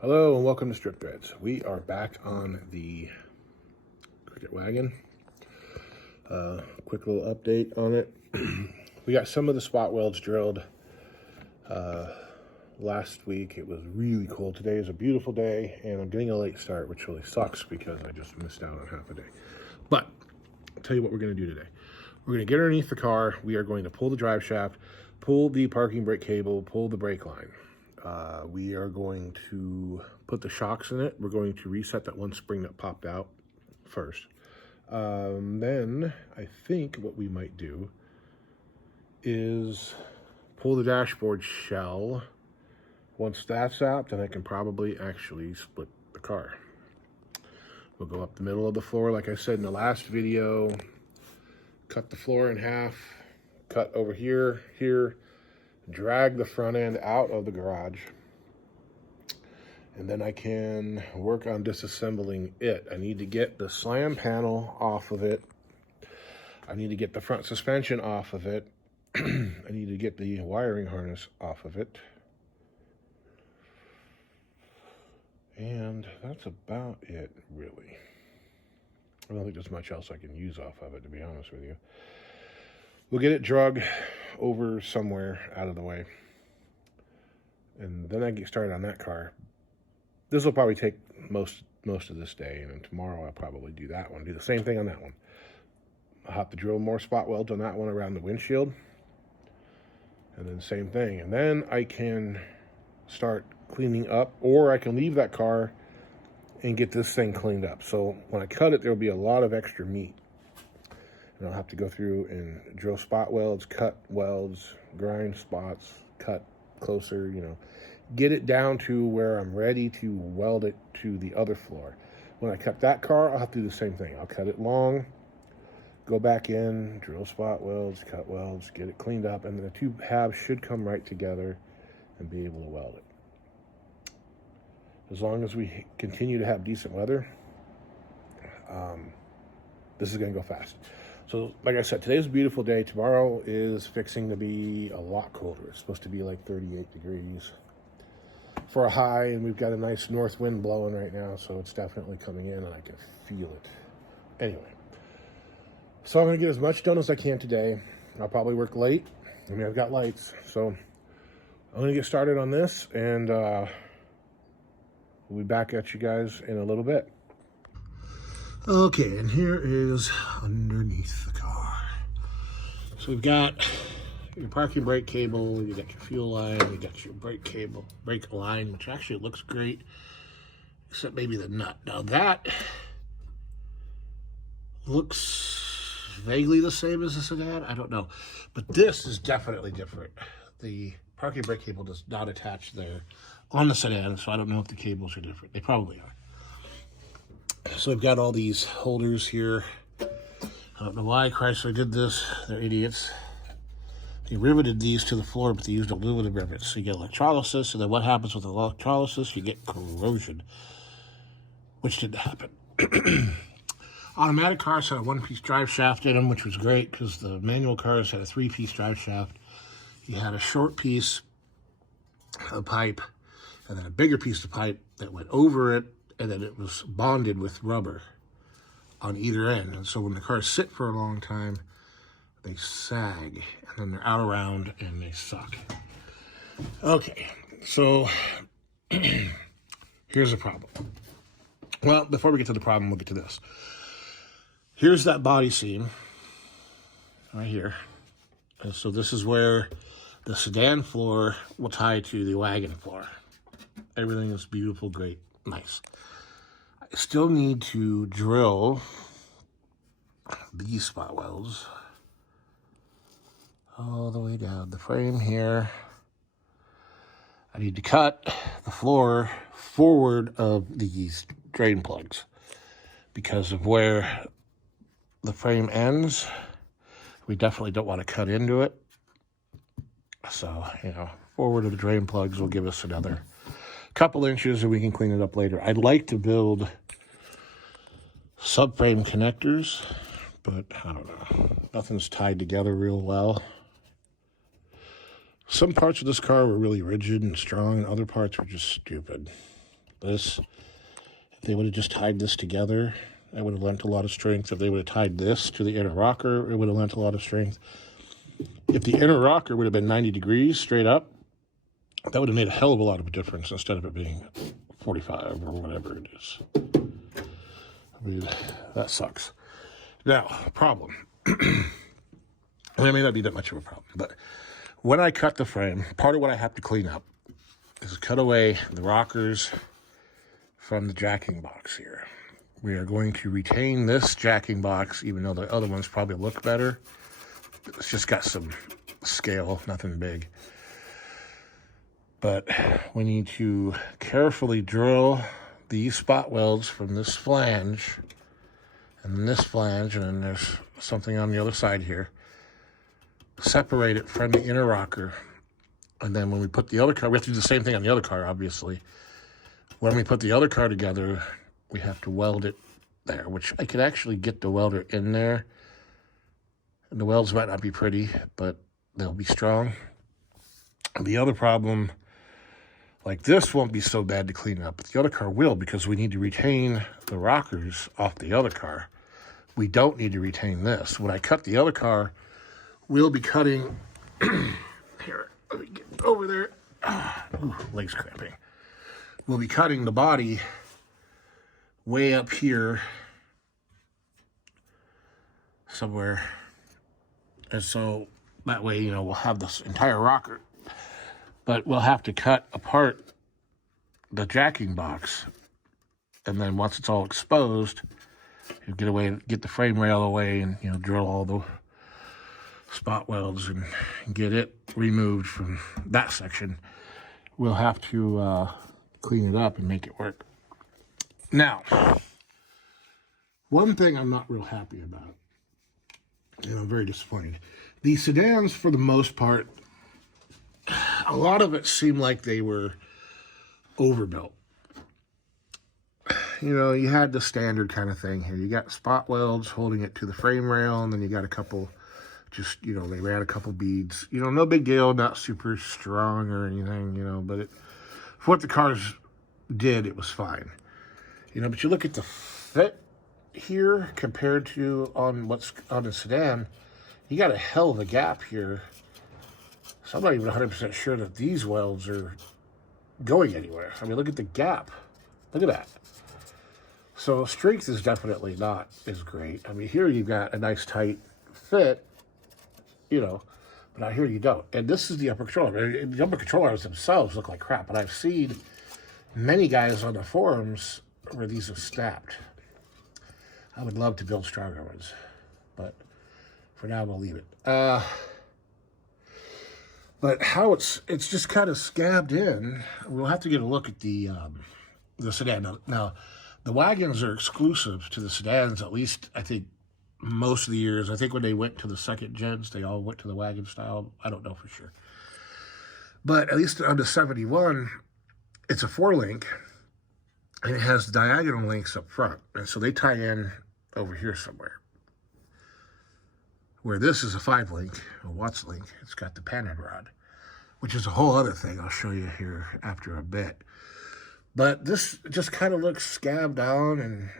Hello and welcome to Strip Threads. We are back on the cricket wagon. Quick little update on it. We got some of the spot welds drilled last week. It was really cold. Today is a beautiful day and I'm getting a late start, which really sucks because I just missed out on half a day. But I'll tell you what we're going to do today. We're going to get underneath the car. We are going to pull the drive shaft, pull the parking brake cable, pull the brake line. We are going to put the shocks in it. We're going to reset that one spring that popped out first. Then I think what we might do is pull the dashboard shell. Once that's out, then I can probably actually split the car. We'll go up the middle of the floor, like I said in the last video, cut the floor in half, cut over here, drag the front end out of the garage, and then I can work on disassembling it. I need to get the slam panel off of it. I need to get the front suspension off of it. I need to get the wiring harness off of it. And that's about it, really. I don't think there's much else I can use off of it, to be honest with you. We'll get it drug over somewhere out of the way. And then I get started on that car. This will probably take most of this day, and then tomorrow I'll probably do that one. Do the same thing on that one. I'll have to drill more spot welds on that one around the windshield. And then same thing. And then I can start cleaning up, or I can leave that car and get this thing cleaned up. So when I cut it, there'll be a lot of extra meat. And I'll have to go through and drill spot welds, cut welds, grind spots, cut closer, get it down to where I'm ready to weld it to the other floor. When I cut that car, I'll have to do the same thing. I'll cut it long, go back in, drill spot welds, cut welds, get it cleaned up, and then the two halves should come right together and be able to weld it. As long as we continue to have decent weather, this is going to go fast. So, like I said, today's a beautiful day. Tomorrow is fixing to be a lot colder. It's supposed to be like 38 degrees for a high, and we've got a nice north wind blowing right now, so it's definitely coming in, and I can feel it. Anyway, so I'm going to get as much done as I can today. I'll probably work late. I mean, I've got lights, so I'm going to get started on this, and we'll be back at you guys in a little bit. Okay, and here is underneath the car. So we've got your parking brake cable, you got your fuel line, you got your brake line, which actually looks great, except maybe the nut. Now that looks vaguely the same as the sedan, I don't know. But this is definitely different. The parking brake cable does not attach there on the sedan, so I don't know if the cables are different. They probably are. So we've got all these holders here. I don't know why Chrysler did this. They're idiots. They riveted these to the floor, but they used aluminum rivets. So you get electrolysis, and then what happens with electrolysis? You get corrosion, which didn't happen. Automatic cars had a one-piece drive shaft in them, which was great because the manual cars had a three-piece drive shaft. You had a short piece of pipe, and then a bigger piece of pipe that went over it, and then it was bonded with rubber on either end. And so when the cars sit for a long time, they sag, and then they're out around and they suck. Okay, so here's the problem. Well, before we get to the problem, we'll get to this. Here's that body seam right here. And so this is where the sedan floor will tie to the wagon floor. Everything is beautiful, great, nice. I still need to drill these spot welds all the way down the frame here. I need to cut the floor forward of these drain plugs because of where the frame ends. We definitely don't want to cut into it. So, forward of the drain plugs will give us another couple inches and we can clean it up later. I'd like to build subframe connectors, but I don't know. Nothing's tied together real well. Some parts of this car were really rigid and strong, and other parts were just stupid. This, if they would have just tied this together, it would have lent a lot of strength. If they would have tied this to the inner rocker, it would have lent a lot of strength. If the inner rocker would have been 90 degrees straight up, that would have made a hell of a lot of a difference instead of it being 45 or whatever it is. I mean, that sucks. Now, problem. It may not be that much of a problem, but when I cut the frame, part of what I have to clean up is cut away the rockers from the jacking box here. We are going to retain this jacking box, even though the other ones probably look better. It's just got some scale, nothing big. But we need to carefully drill these spot welds from this flange and this flange, and then there's something on the other side here. Separate it from the inner rocker, and then when we put the other car, we have to do the same thing on the other car, obviously. When we put the other car together, we have to weld it there, which I could actually get the welder in there. And the welds might not be pretty, but they'll be strong. And the other problem, like this won't be so bad to clean up, but the other car will, because we need to retain the rockers off the other car. We don't need to retain this. When I cut the other car, we'll be cutting, here, let me get over there. Ooh, legs cramping. We'll be cutting the body way up here somewhere. And so that way, you know, we'll have this entire rocker. But we'll have to cut apart the jacking box. And then once it's all exposed, you get the frame rail away and, you know, drill all the spot welds and get it removed from that section. We'll have to clean it up and make it work. Now, one thing I'm not real happy about, and I'm very disappointed. These sedans, for the most part, a lot of it seemed like they were overbuilt. You know, you had the standard kind of thing here. You got spot welds holding it to the frame rail, and then you got a couple, just, you know, they ran a couple beads. You know, no big deal, not super strong or anything, you know, but for what the cars did, it was fine. You know, but you look at the fit here compared to on what's on the sedan, you got a hell of a gap here. So I'm not even 100% sure that these welds are going anywhere. I mean, look at the gap. Look at that. So strength is definitely not as great. I mean, here you've got a nice tight fit, you know, but out here you don't. And this is the upper controller. The upper controllers themselves look like crap, but I've seen many guys on the forums where these have snapped. I would love to build stronger ones, but for now we'll leave it. But how it's just kind of scabbed in. We'll have to get a look at the sedan. Now, the wagons are exclusive to the sedans, at least I think most of the years. I think when they went to the second gens, they all went to the wagon style. I don't know for sure. But at least on the 71, it's a 4-link, and it has diagonal links up front. And so they tie in over here somewhere. Where this is a 5-link, a Watts link, it's got the panhead rod, which is a whole other thing I'll show you here after a bit. But this just kind of looks scabbed down and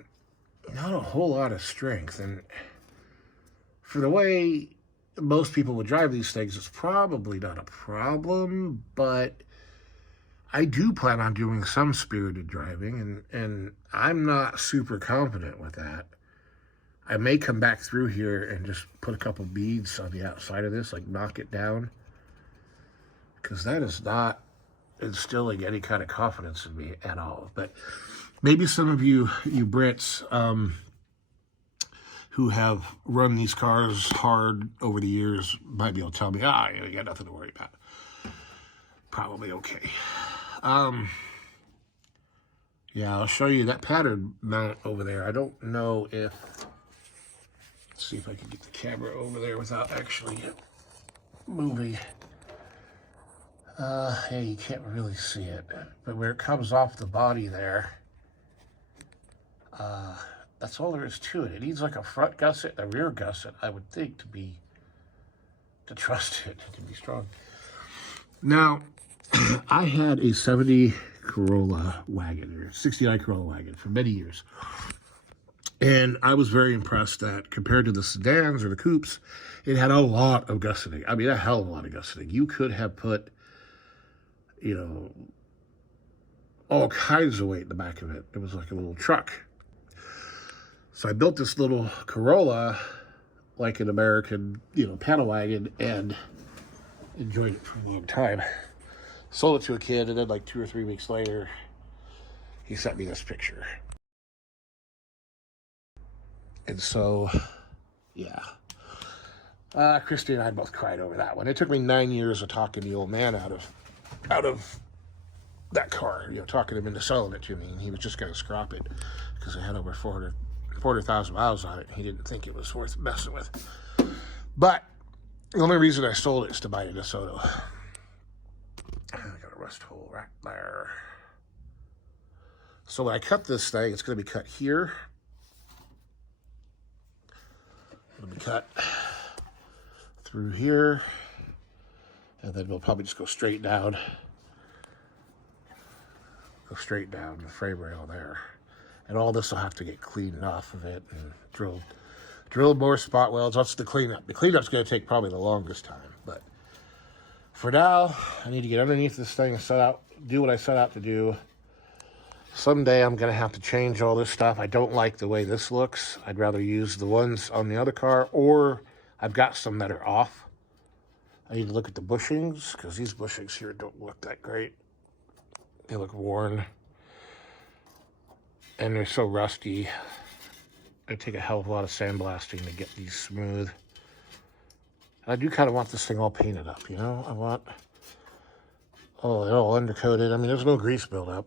not a whole lot of strength. And for the way most people would drive these things, it's probably not a problem, but I do plan on doing some spirited driving, and I'm not super confident with that. I may come back through here and just put a couple beads on the outside of this, like knock it down, because that is not instilling any kind of confidence in me at all. But maybe some of you Brits who have run these cars hard over the years might be able to tell me, you got nothing to worry about. Probably okay. Yeah, I'll show you that pattern mount over there. I don't know if... Let's see if I can get the camera over there without actually moving. Yeah, you can't really see it. But where it comes off the body there, that's all there is to it. It needs like a front gusset and a rear gusset, I would think, to trust it, to be strong. Now, I had a 70 Corolla wagon, or 69 Corolla wagon for many years. And I was very impressed that compared to the sedans or the coupes, it had a lot of gusseting. I mean, a hell of a lot of gusseting. You could have put, you know, all kinds of weight in the back of it. It was like a little truck. So I built this little Corolla like an American, panel wagon, and enjoyed it for a long time. Sold it to a kid, and then like 2 or 3 weeks later, he sent me this picture. And so, yeah. Christy and I both cried over that one. It took me 9 years of talking the old man out of that car, talking him into selling it to me, and he was just going to scrap it because it had over 400,000 miles on it. He didn't think it was worth messing with. But the only reason I sold it is to buy a DeSoto. I got a rust hole right there. So when I cut this thing, it's going to be cut here. It'll be cut through here, and then we'll probably just go straight down. Go straight down the frame rail there. And all this will have to get cleaned off of it and drilled more spot welds. That's the cleanup. The cleanup's going to take probably the longest time. But for now, I need to get underneath this thing and do what I set out to do. Someday I'm going to have to change all this stuff. I don't like the way this looks. I'd rather use the ones on the other car, or I've got some that are off. I need to look at the bushings, because these bushings here don't look that great. They look worn. And they're so rusty. It'd take a hell of a lot of sandblasting to get these smooth. I do kind of want this thing all painted up, I want, it all undercoated. I mean, there's no grease buildup.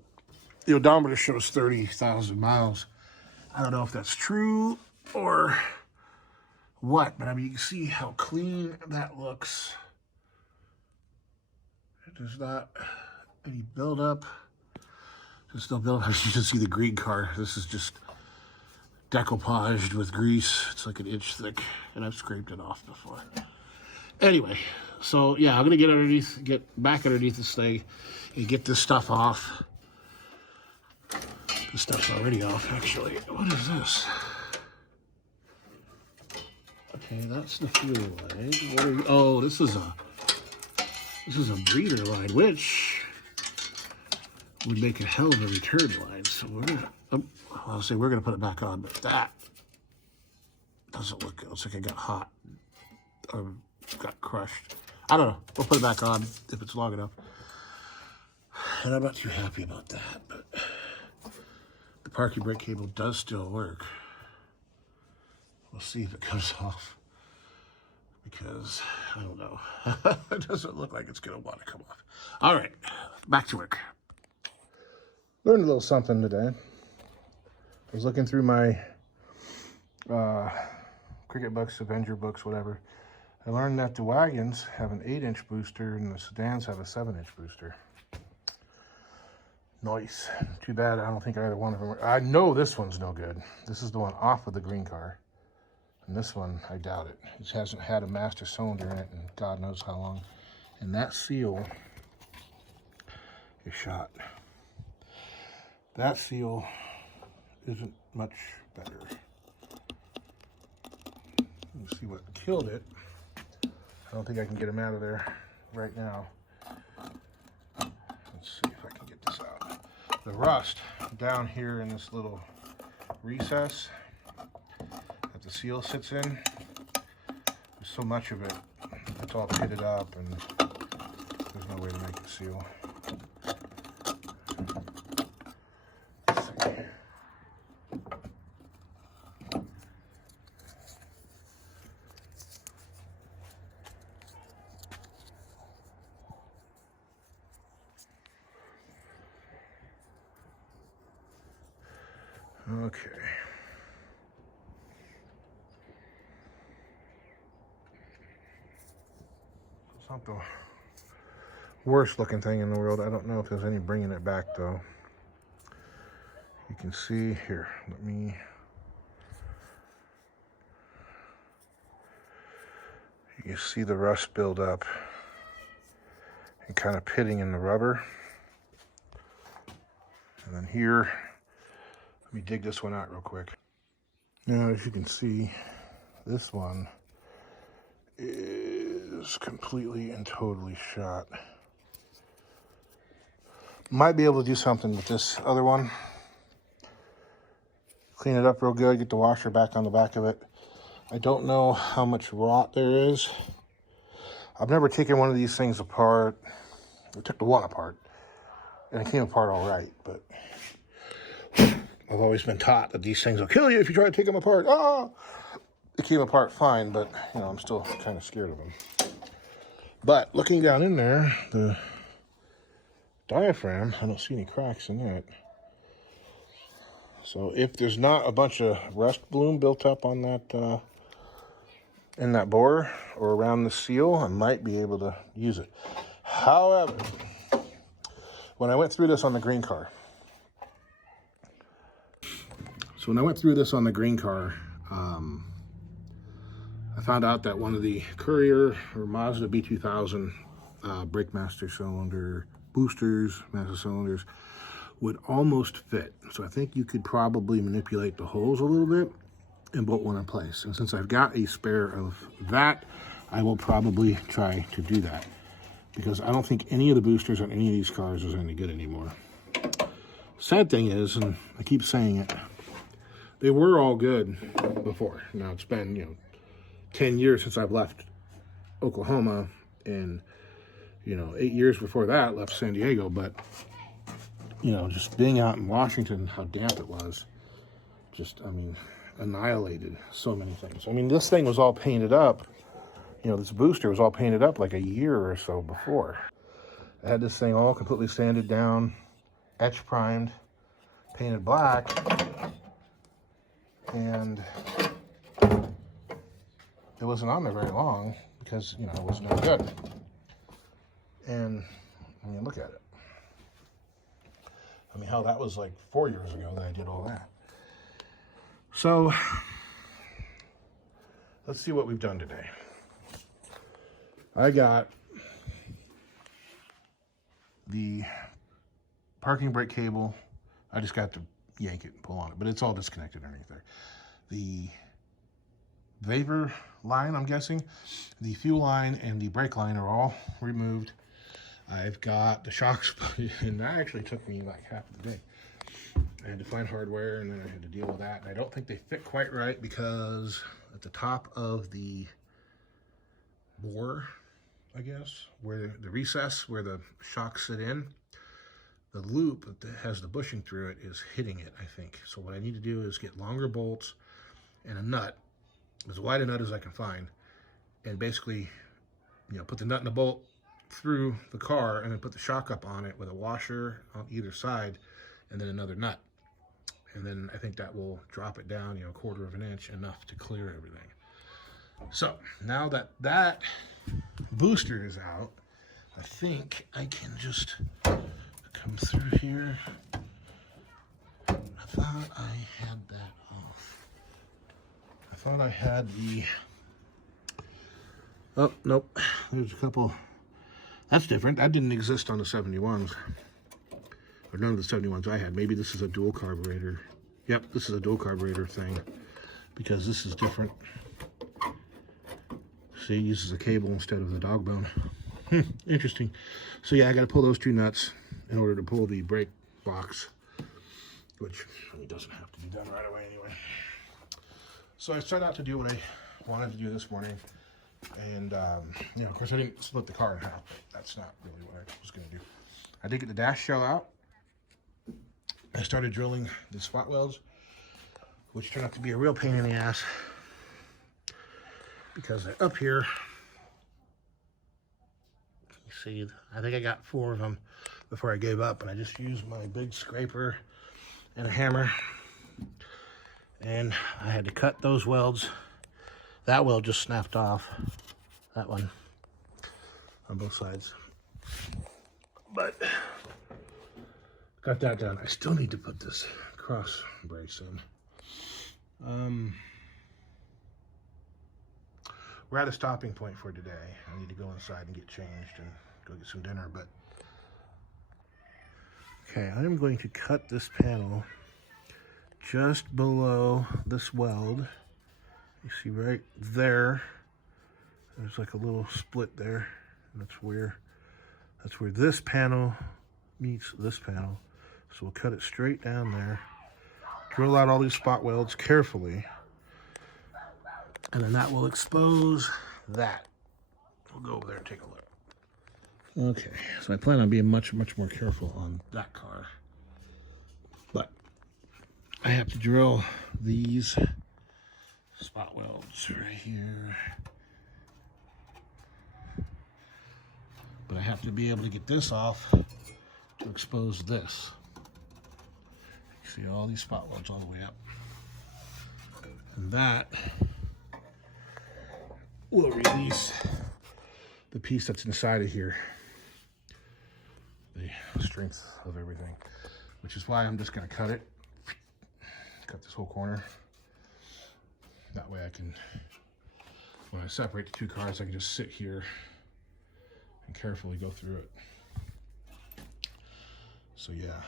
The odometer shows 30,000 miles. I don't know if that's true or what, but I mean, you can see how clean that looks. There's not any buildup. There's no buildup. You can see the green car. This is just decoupaged with grease. It's like an inch thick, and I've scraped it off before. Anyway, so yeah, I'm gonna get back underneath this thing and get this stuff off. This stuff's already off, actually. What is this? Okay, that's the fuel line. Oh, this is a breather line, which would make a hell of a return line. So we're gonna put it back on, but that doesn't look good. It looks like it got hot or got crushed. I don't know. We'll put it back on if it's long enough. And I'm not too happy about that, but the parking brake cable does still work. We'll see if it comes off, because I don't know. It doesn't look like it's gonna want to come off. All right, back to work. Learned a little something today. I was looking through my cricket books, Avenger books, whatever. I learned that the wagons have an 8-inch booster and the sedans have a 7-inch booster. Nice. Too bad I don't think either one of them I know this one's no good. This is the one off of the green car. And this one, I doubt it. It hasn't had a master cylinder in it in God knows how long. And that seal is shot. That seal isn't much better. Let's see what killed it. I don't think I can get him out of there right now. Let's see if I can get this out. The rust down here in this little recess that the seal sits in, there's so much of it. It's all pitted up and there's no way to make it seal. Let's see. Okay. It's not the worst looking thing in the world. I don't know if there's any bringing it back though. You can see here, you can see the rust build up and kind of pitting in the rubber. And then here, let me dig this one out real quick. Now, as you can see, this one is completely and totally shot. Might be able to do something with this other one. Clean it up real good, get the washer back on the back of it. I don't know how much rot there is. I've never taken one of these things apart. I took the one apart, and it came apart all right, but I've always been taught that these things will kill you if you try to take them apart. Ah! It came apart fine, but, you know, I'm still kind of scared of them. But looking down in there, the diaphragm, I don't see any cracks in that. So if there's not a bunch of rust bloom built up on that, in that bore or around the seal, I might be able to use it. However, when I went through this on the green car, I found out that one of the Courier or Mazda B2000 brake master cylinder boosters, master cylinders, would almost fit. So I think you could probably manipulate the holes a little bit and bolt one in place. And since I've got a spare of that, I will probably try to do that, because I don't think any of the boosters on any of these cars is any good anymore. Sad thing is, and I keep saying it, they were all good before. Now it's been, you know, 10 years since I've left Oklahoma, and, you know, 8 years before that, left San Diego. But, you know, just being out in Washington, how damp it was, just, I mean, annihilated so many things. I mean, this thing was all painted up, you know, this booster was all painted up like a year or so before. I had this thing all completely sanded down, etch primed, painted black, and it wasn't on there very long because, you know, it was no good. And I mean, look at it. I mean, hell, that was like 4 years ago that I did all that. So let's see what we've done today. I got the parking brake cable. I just got to yank it and pull on it, but it's all disconnected underneath there. The vapor line, I'm guessing, the fuel line and the brake line are all removed. I've got the shocks, and that actually took me like half the day. I had to find hardware, and then I had to deal with that. And I don't think they fit quite right, because at the top of the bore, I guess, where the recess where the shocks sit in, the loop that has the bushing through it is hitting it, I think. So what I need to do is get longer bolts and a nut, as wide a nut as I can find, and basically, you know, put the nut and the bolt through the car, and then put the shock up on it with a washer on either side, and then another nut. And then I think that will drop it down, you know, 1/4 of an inch, enough to clear everything. So now that that booster is out, I think I can just come through here. I thought I had that off. I thought I had the, oh, nope, there's a couple. That's different. That didn't exist on the 71s. Or none of the 71s I had. Maybe this is a dual carburetor. Yep, this is a dual carburetor thing, because this is different. See, it uses a cable instead of the dog bone. Interesting. So yeah, I got to pull those two nuts in order to pull the brake box, which really doesn't have to be done right away anyway. So I started out to do what I wanted to do this morning. And, you know, of course I didn't split the car in half. That's not really what I was going to do. I did get the dash shell out. I started drilling the spot welds, which turned out to be a real pain in the ass, because they're up here. You see, I think I got 4 of them before I gave up, and I just used my big scraper and a hammer, and I had to cut those welds. That weld just snapped off, that one, on both sides. But got that done. I still need to put this cross brace in. We're at a stopping point for today. I need to go inside and get changed and go get some dinner, but Okay, I'm going to cut this panel just below this weld. You see right there, there's like a little split there. And that's where this panel meets this panel. So we'll cut it straight down there. Drill out all these spot welds carefully. And then that will expose that. We'll go over there and take a look. Okay, so I plan on being much more careful on that car. But I have to drill these spot welds right here. But I have to be able to get this off to expose this. You see all these spot welds all the way up. And that will release the piece that's inside of here. The strength of everything. Which is why I'm just going to cut it. Cut this whole corner. That way I can, when I separate the two cars, I can just sit here and carefully go through it. So yeah.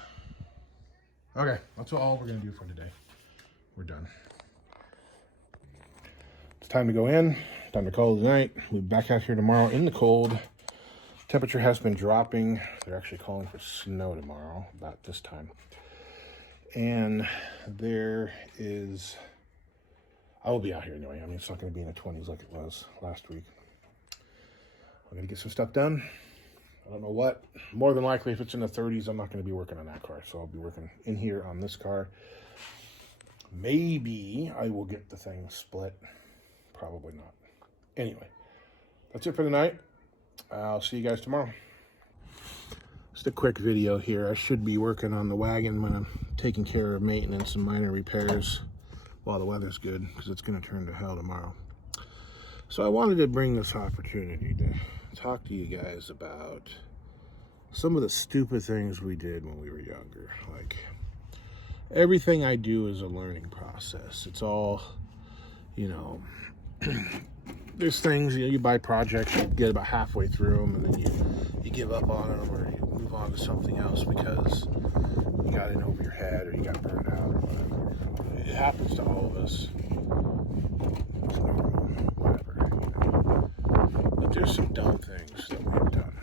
Okay, that's all we're gonna do for today. We're done. It's time to go in, time to call it a night. We'll be back out here tomorrow in the cold. Temperature has been dropping. They're actually calling for snow tomorrow, about this time. And there is, I will be out here anyway. I mean, it's not gonna be in the 20s like it was last week. I'm gonna get some stuff done. I don't know what. More than likely, if it's in the 30s, I'm not gonna be working on that car. So I'll be working in here on this car. Maybe I will get the thing split. Probably not. Anyway, that's it for the night. I'll see you guys tomorrow. Just a quick video here. I should be working on the wagon when I'm taking care of maintenance and minor repairs while the weather's good, because it's gonna turn to hell tomorrow. So I wanted to bring this opportunity to talk to you guys about some of the stupid things we did when we were younger. Like, everything I do is a learning process. It's all, you know, there's things, you know, you buy projects, you get about halfway through them, and then you give up on them, or you move on to something else because you got in over your head, or you got burned out, or whatever. It happens to all of us. It's normal, whatever, you know. But there's some dumb things that we've done.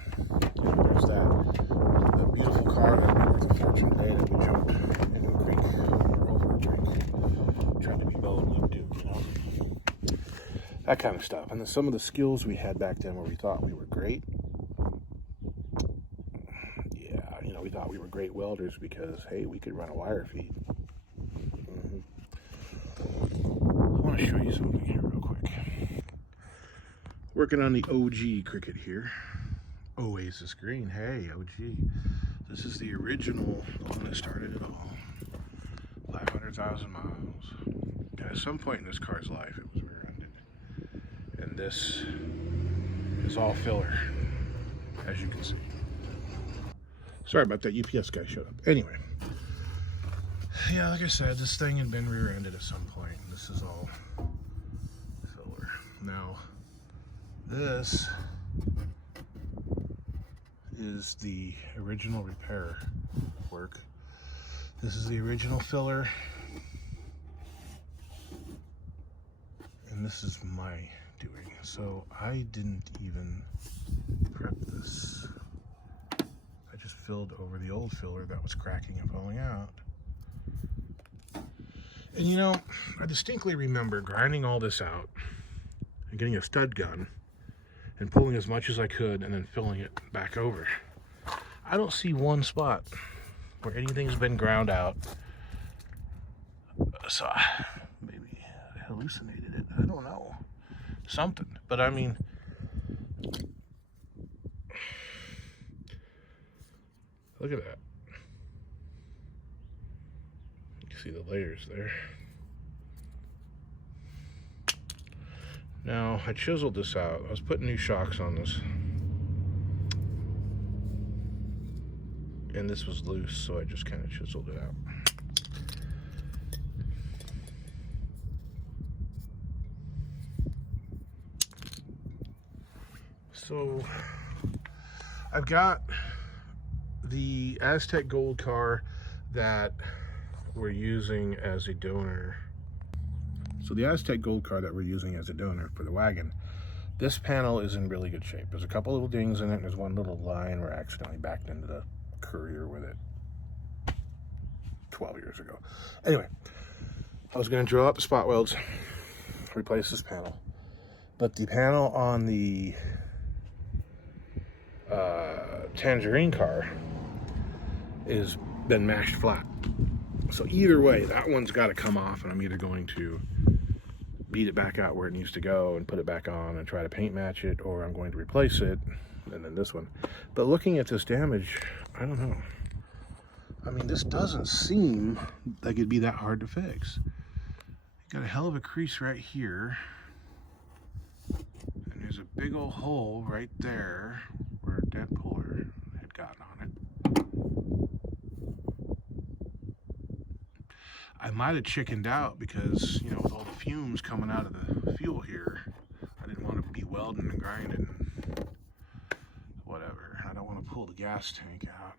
You know, there's that beautiful car that we worth a fortune today that we jumped into a creek or over a creek, tried to be Bo and Luke Duke, you know. That kind of stuff. And then some of the skills we had back then where we thought we were great. Yeah, you know, we thought we were great welders because, hey, we could run a wire feed. I want to show you something here real quick. Working on the OG cricket here. Oasis Green. Hey, OG. This is the original, the one that started it all. 500,000 miles. At some point in this car's life, it was rear-ended. And this is all filler, as you can see. Sorry about that, UPS guy showed up. Anyway. Yeah, like I said, this thing had been rear-ended at some point. This is all filler. Now, this is the original repair work. This is the original filler. And this is my doing. So I didn't even prep this. I just filled over the old filler that was cracking and falling out. And you know, I distinctly remember grinding all this out and getting a stud gun and pulling as much as I could and then filling it back over. I don't see one spot where anything's been ground out. So maybe I hallucinated it. I don't know. Something. But I mean, look at that. You see the layers there. Now, I chiseled this out. I was putting new shocks on this. And this was loose, so I just kind of chiseled it out. So, I've got the Aztec Gold car that we're using as a donor. So the Aztec Gold car that we're using as a donor for the wagon, this panel is in really good shape. There's a couple little dings in it, and there's one little line where I accidentally backed into the Courier with it 12 years ago. Anyway, I was going to drill out the spot welds, replace this panel, but the panel on the Tangerine car is been mashed flat. So either way, that one's got to come off, and I'm either going to beat it back out where it needs to go and put it back on and try to paint match it, or I'm going to replace it, and then this one. But looking at this damage, I don't know. I mean, this doesn't seem like it'd be that hard to fix. Got a hell of a crease right here, and there's a big old hole right there where a dent puller had gotten on it. I might have chickened out because, you know, with all the fumes coming out of the fuel here, I didn't want to be welding and grinding, whatever. I don't want to pull the gas tank out.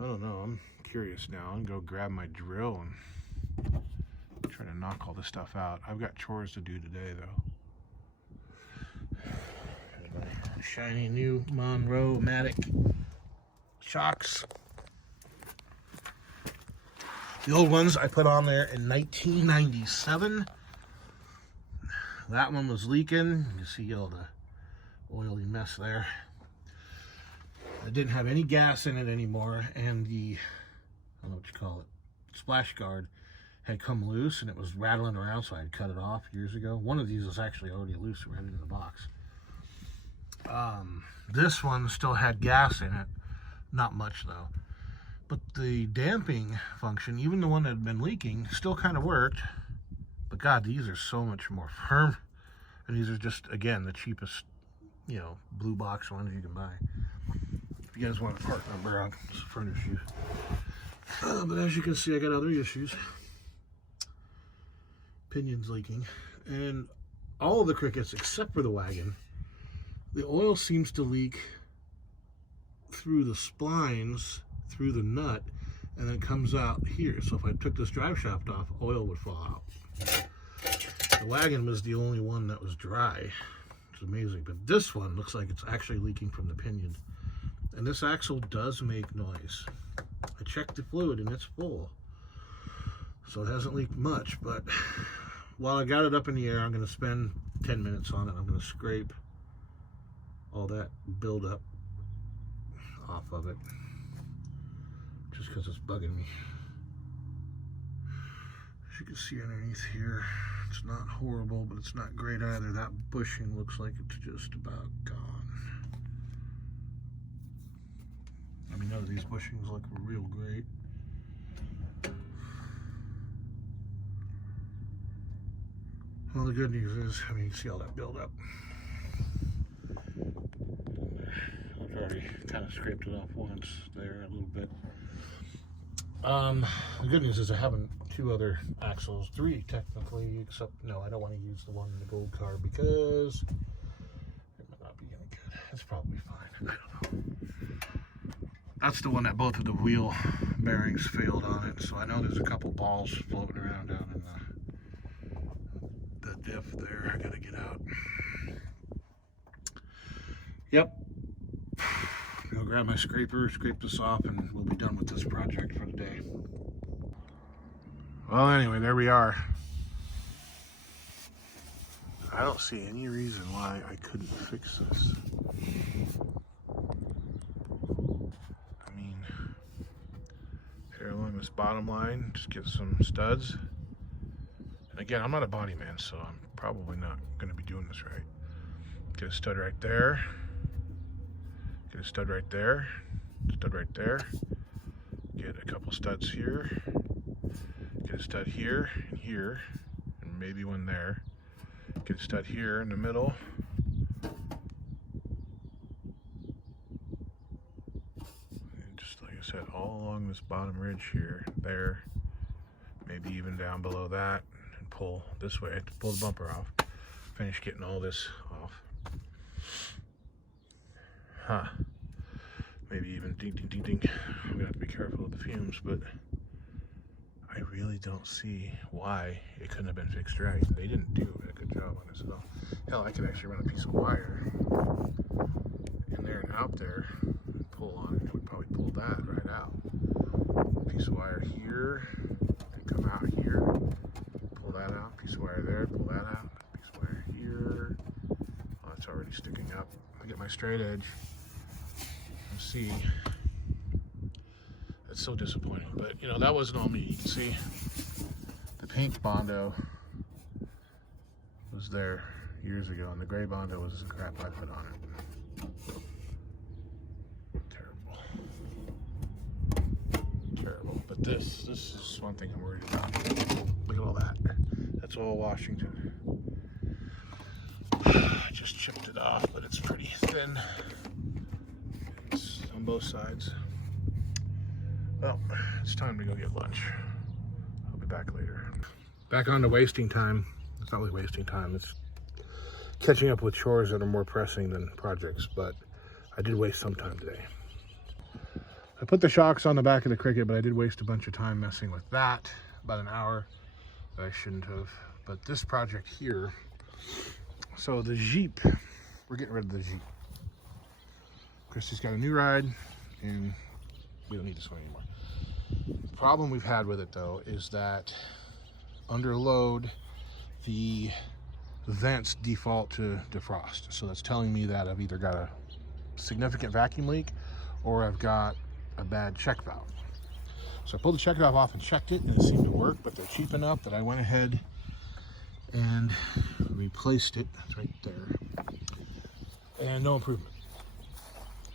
I don't know, I'm curious now. I'm gonna go grab my drill and try to knock all this stuff out. I've got chores to do today, though. My shiny new Monroe-matic shocks. The old ones I put on there in 1997. That one was leaking. You see all the oily mess there. It didn't have any gas in it anymore, and the, I don't know what you call it, splash guard had come loose, and it was rattling around, so I had cut it off years ago. One of these was actually already loose right in the box. This one still had gas in it. Not much, though. But the damping function, even the one that had been leaking, still kind of worked. But God, these are so much more firm. And these are just, again, the cheapest, you know, blue box ones you can buy. If you guys want a part number, I'll furnish you. But as you can see, I got other issues. Pinions leaking. And all of the crickets, except for the wagon, the oil seems to leak through the splines, through the nut, and then comes out here. So if I took this drive shaft off, oil would fall out. The wagon was the only one that was dry. It's amazing. But this one looks like it's actually leaking from the pinion. And this axle does make noise. I checked the fluid and it's full. So it hasn't leaked much, but while I got it up in the air, I'm gonna spend 10 minutes on it. I'm gonna scrape all that buildup off of it, just because it's bugging me. As you can see underneath here, it's not horrible, but it's not great either. That bushing looks like it's just about gone. I mean, none of these bushings look real great. Well, the good news is, I mean, you can see all that buildup. I've already kind of scraped it off once there a little bit. The good news is I have two other axles, three technically, except no, I don't want to use the one in the gold car because it might not be any good. It's probably fine. I don't know. That's the one that both of the wheel bearings failed on it, so I know there's a couple balls floating around down in the diff there. I gotta get out. Yep. I'll grab my scraper, scrape this off, and we'll be done with this project for the day. Well, anyway, there we are. I don't see any reason why I couldn't fix this. I mean, here along this bottom line, just get some studs. And again, I'm not a body man, so I'm probably not going to be doing this right. Get a stud right there. Get a stud right there. Stud right there. Get a couple studs here. Get a stud here and here, and maybe one there. Get a stud here in the middle. And just like I said, all along this bottom ridge here, there, maybe even down below that, and pull this way to pull the bumper off. Finish getting all this off. Huh. Maybe even ding, ding, ding, ding. I'm gonna have to be careful of the fumes, but I really don't see why it couldn't have been fixed right. They didn't do a good job on this at all. Hell, I could actually run a piece of wire in there and out there and pull on it. It would probably pull that right out. Piece of wire here and come out here. Pull that out. Piece of wire there. Pull that out. Piece of wire here. Oh, it's already sticking up. I get my straight edge. And see. It's so disappointing, but you know, that wasn't all me. You can see the pink bondo was there years ago, and the gray bondo was the crap I put on it. Terrible. Terrible. But this is one thing I'm worried about. Look at all that. That's all Washington. I just chipped it off, but it's pretty thin. It's on both sides. Well, it's time to go get lunch. I'll be back later. Back on to wasting time. It's not really wasting time. It's catching up with chores that are more pressing than projects, but I did waste some time today. I put the shocks on the back of the Cricket, but I did waste a bunch of time messing with that. About an hour that I shouldn't have. But this project here, so the Jeep, we're getting rid of the Jeep. Christy's got a new ride, and we don't need this one anymore. The problem we've had with it though is that under load, the vents default to defrost. So that's telling me that I've either got a significant vacuum leak or I've got a bad check valve. So I pulled the check valve off and checked it, and it seemed to work, but they're cheap enough that I went ahead and replaced it. It's right there. And no improvement.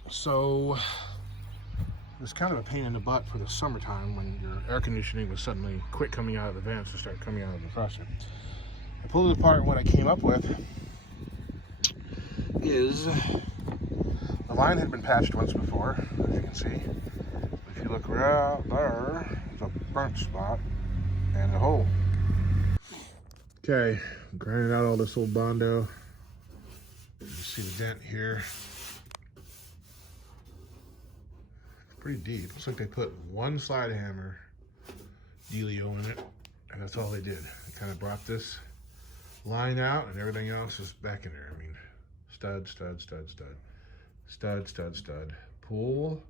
So it was kind of a pain in the butt for the summertime when your air conditioning was suddenly quit coming out of the vents and start coming out of the defroster. I pulled it apart, and what I came up with is the line had been patched once before, as you can see. If you look right there, there's a burnt spot and a hole. Okay, grinded out all this old bondo. You can see the dent here. Pretty deep. Looks like they put one slide hammer dealio in it, and that's all they did. They kind of brought this line out, and everything else is back in there. I mean, stud, stud, stud, stud, stud, stud, stud. Pull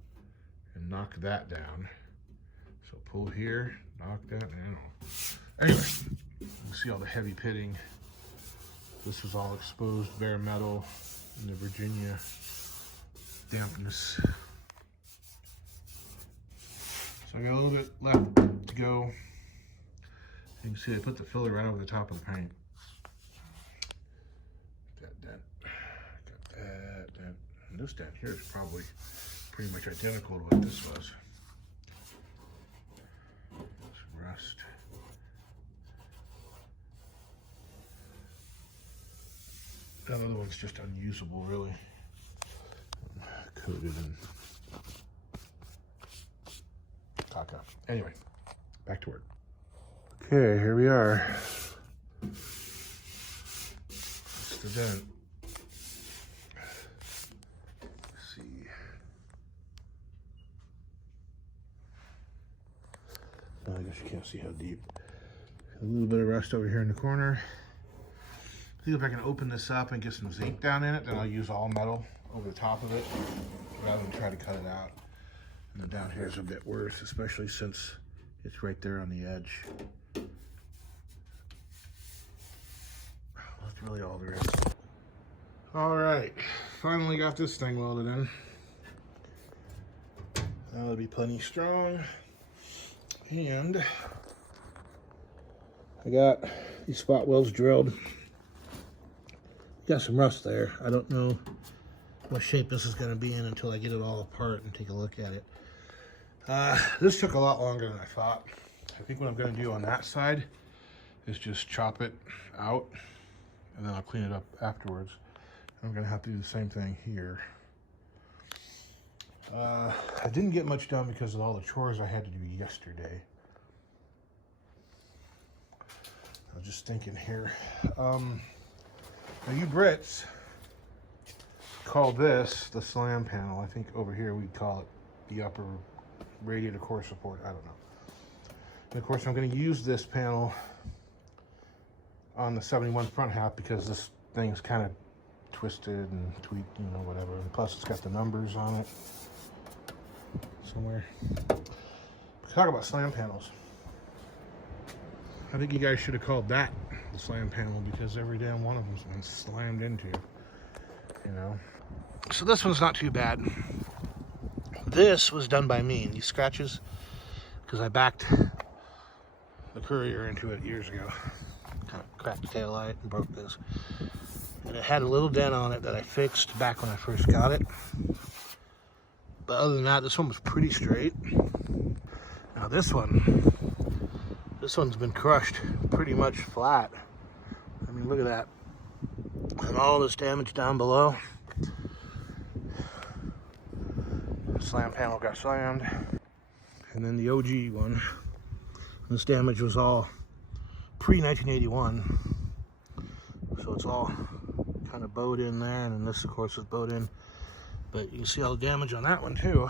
and knock that down. So pull here, knock that down. Anyway, you can see all the heavy pitting. This is all exposed bare metal in the Virginia dampness. So I got a little bit left to go. You can see they put the filler right over the top of the paint. That dent. Got that dent. And this dent here is probably pretty much identical to what this was. Some rust. That other one's just unusable, really. Coated in caca. Anyway, back to work. Okay, here we are. That's the dent. Let's see. Oh, I guess you can't see how deep. A little bit of rust over here in the corner. See if I can open this up and get some zinc down in it, then I'll use all metal over the top of it rather than try to cut it out. And then down here is a bit worse, especially since it's right there on the edge. That's really all there is. All right, finally got this thing welded in. That'll be plenty strong. And I got these spot welds drilled. Got some rust there. I don't know what shape this is going to be in until I get it all apart and take a look at it. This took a lot longer than I thought. I think what I'm going to do on that side is just chop it out, and then I'll clean it up afterwards. I'm going to have to do the same thing here. I didn't get much done because of all the chores I had to do yesterday. I was just thinking here. Now you Brits call this the slam panel. I think over here we'd call it the upper radiator core support. I don't know. And of course I'm going to use this panel on the 71 front half because this thing's kind of twisted and tweaked, you know, whatever. And plus it's got the numbers on it somewhere. Talk about slam panels. I think you guys should have called that the slam panel because every damn one of them's been slammed into, you know. So this one's not too bad. This was done by me, and these scratches, because I backed the Courier into it years ago. Kind of cracked the tail light and broke this. And it had a little dent on it that I fixed back when I first got it. But other than that, this one was pretty straight. Now this one's been crushed pretty much flat. I mean, look at that. And all this damage down below. Slam panel got slammed. And then the OG one, this damage was all pre-1981. So it's all kind of bowed in there, and then this of course is bowed in. But you can see all the damage on that one too.